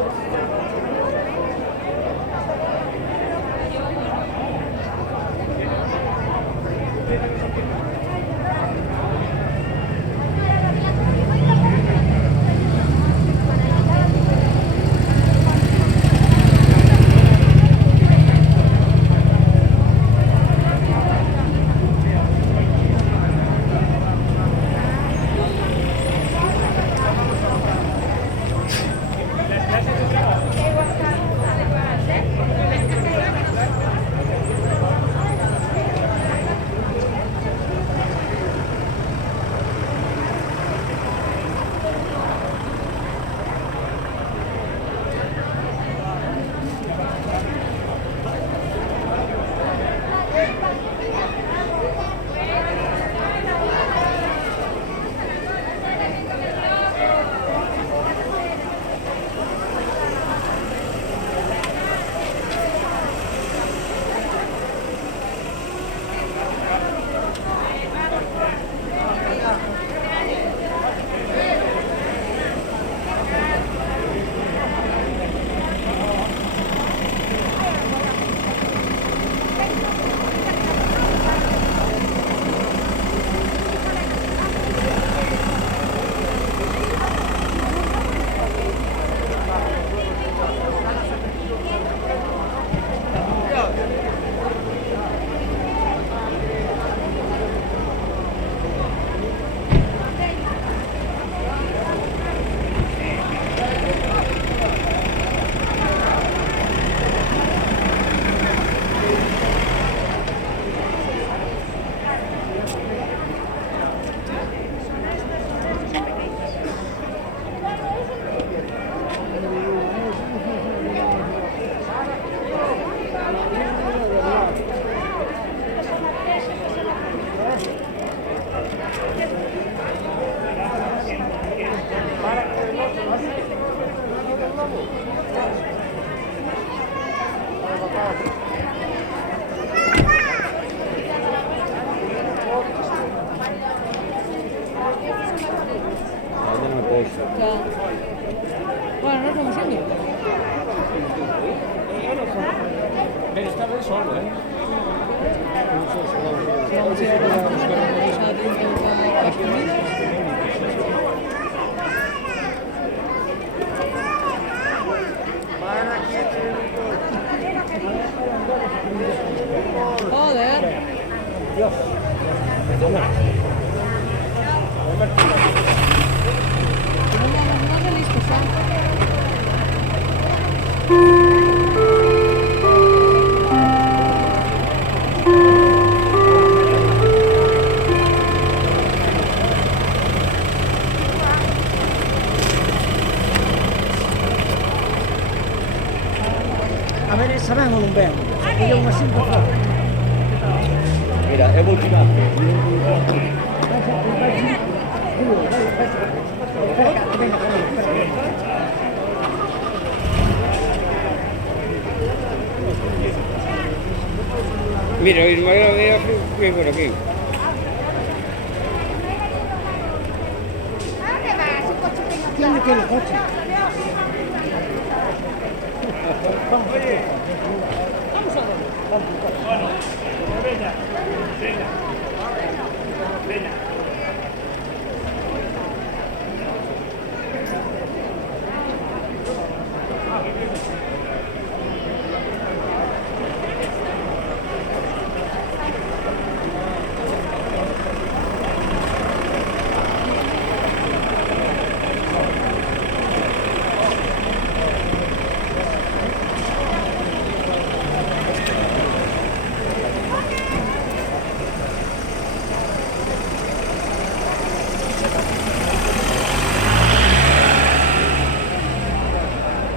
Claro. Bueno, no somos únicos. Esta vez solo, ¿eh? Vamos a ir a la joder. Dios. Perdona. No tenéis que ser. A ver, esa ben ou non ben? Porque é unha simple foto. Mira, é vou tirar. Mira, o Ismael foi por aquí. ¿Dónde queda el coche? Vamos a ver. Vamos a ver. Bueno, venga, venga.